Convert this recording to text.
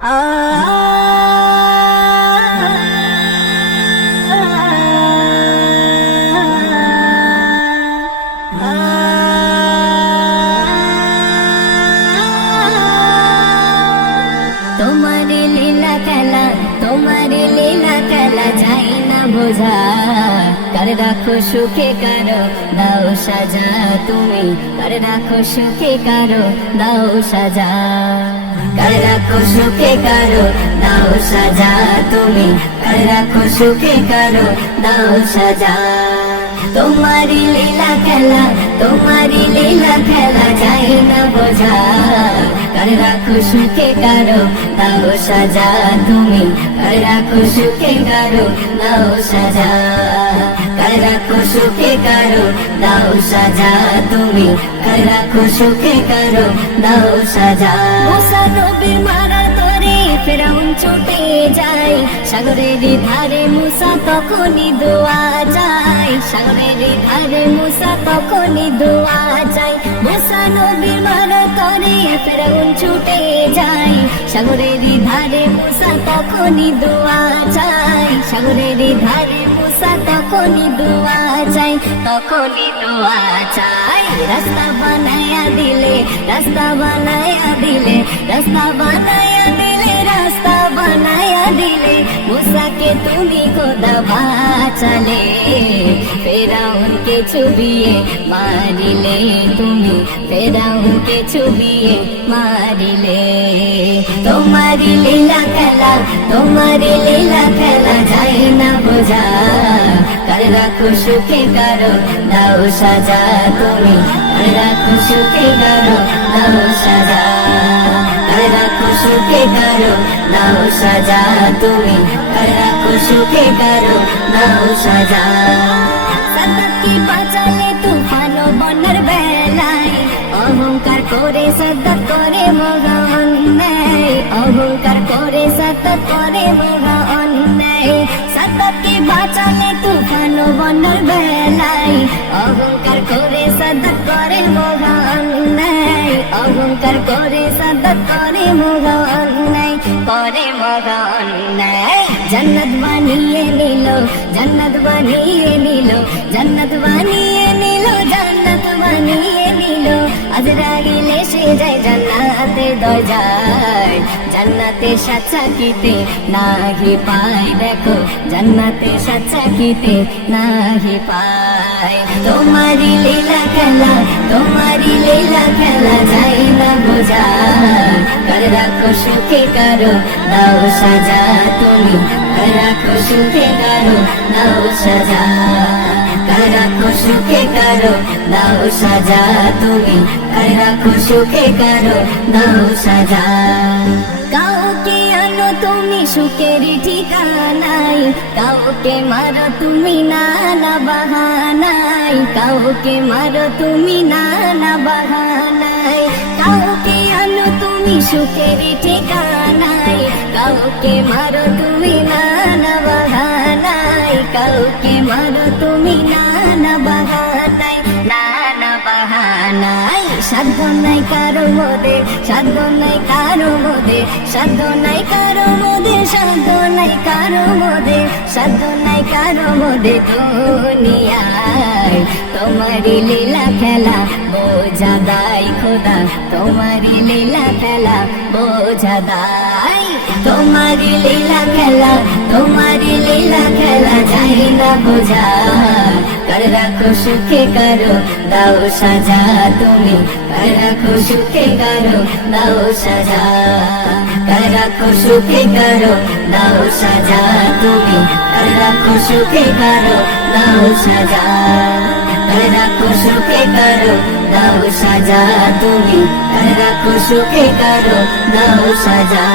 তোমারি লীলা খেলা, তোমারি লীলা খেলা যাই না বোঝা। কার রাখো সুখে কারো দাও সাজা, তুমি কার রাখো সুখে কারো দাও সাজা। কার রাখো সুখে কারো দাও সাজা, তুমি কার রাখো সুখে কারো দাও সাজা। তোমারি লীলা খেলা, তোমারি লীলা খেলা যাই না বোঝা। কার রাখো সুখে কারো দাও সাজা, তুমি কার রাখো সুখে কারো দাও সাজা। কার রাখো সুখে কারো দাও সাজা, তুমি কার রাখো সুখে কারো দাও সাজা। মুসা নবীর মারার তরে ফেরাউন ছুটে যায়, সাগরের ধারে মুসা তখনই দোয়া যায়। সাগরের ধারে মুসা তখনই দোয়া যায়। মুসা নবীর মারার তরে ফেরাউন ছুটে যায়, সাগরের ধারে মুসা তখনই দোয়া যায়। সাগরের ধারে মুসা তখনই দোয়া যায়, তখনই দোয়া চাই। রাস্তা বানায়া দিলে, রাস্তা বানায়া দিলে, রাস্তা বানায়া দিলে, রাস্তা বানায়া দিলে। মুসাকে তুমি খোদা বাঁচালে, ফেরাউনকে চুবিয়ে মারিলে তুমি, ফেরাউনকে চুবিয়ে মারিলে। তোমারি লীলা খেলা, তোমারি লীলা খেলা যাই না বোঝা। কার রাখো সুখে কারো দাও সাজা, তুমি কার রাখো সুখে কারো দাও সাজা। কার রাখো সুখে কারো দাও সাজা, তুমি কার রাখো সুখে কারো দাও সাজা। সাদাতকে বাঁচালে তুফান বন্যার বেলায়, অহংকার করে সাদাত করে মগা অন্যায়। অহংকার করে সাদাত করে মগা অন্যায়। সাদাতকে বাঁচালে তুফান বন্যার বেলায়, অহংকার করে সাদাত করে মগা অন্যায়। অহংকার করে সাদাত করে মগা অন্যায়, করে মগা অন্যায়। জান্নাত বানিয়ে নিল, জান্নাত বানিয়ে নিল, জান্নাত বানিয়ে নিল, জান্নাত বানিয়ে নিল। আজরাইল এসে যায় জান্নাতের দরজায়, জান্নাতে সাত চাকিতে নাহি পায়। দেখো জান্নাতে সাত চাকিতে নাহি পায়। তোমারি লীলা খেলা, তোমারি লীলা খেলা যাই না বোঝা। কার রাখো সুখে কারো দাও সাজা, তুমি কার রাখো সুখে কারো দাও সাজা। কার রাখো সুখে কারো দাও সাজা, তুমি কার রাখো সুখে কারো দাও সাজা। কাউকে আনো তুমি সুখের ঠিকানায়, কাউকে মারো তুমি নানা বাহানায়। কাউকে মারো তুমি নানা বাহানায়। কাউকে আনো তুমি সুখের ঠিকানায়, কাউকে মারো তুমি নানা বাহানায়। কাউকে মারো তুমি নানা বাহানায়, নানা বাহানায়। সাধ্য নাই কারো মধ্যে, সাধ্য নাই কারো মধ্যে, সাধ্য নাই কারো মধ্যে, সাধ্য নাই কারো মধ্যে, সাধ্য নাই কারো মধ্যে দুনিয়ায়। তোমারি লীলা খেলা বোঝা দায় খোদা, তোমারি লীলা খেলা বোঝা দায়। তোমারি লীলা খেলা, তোমারি লীলা খেলা যাই না বোঝা। কার রাখো সুখে কারো দাও সাজা, তুমি কার রাখো সুখে কারো দাও সাজা। কার রাখো সুখে কারো দাও সাজা, তুমি কার রাখো সুখে কারো দাও সাজা। কার রাখো সুখে কারো দাও সাজা, তুমি কার রাখো সুখে কারো দাও সাজা।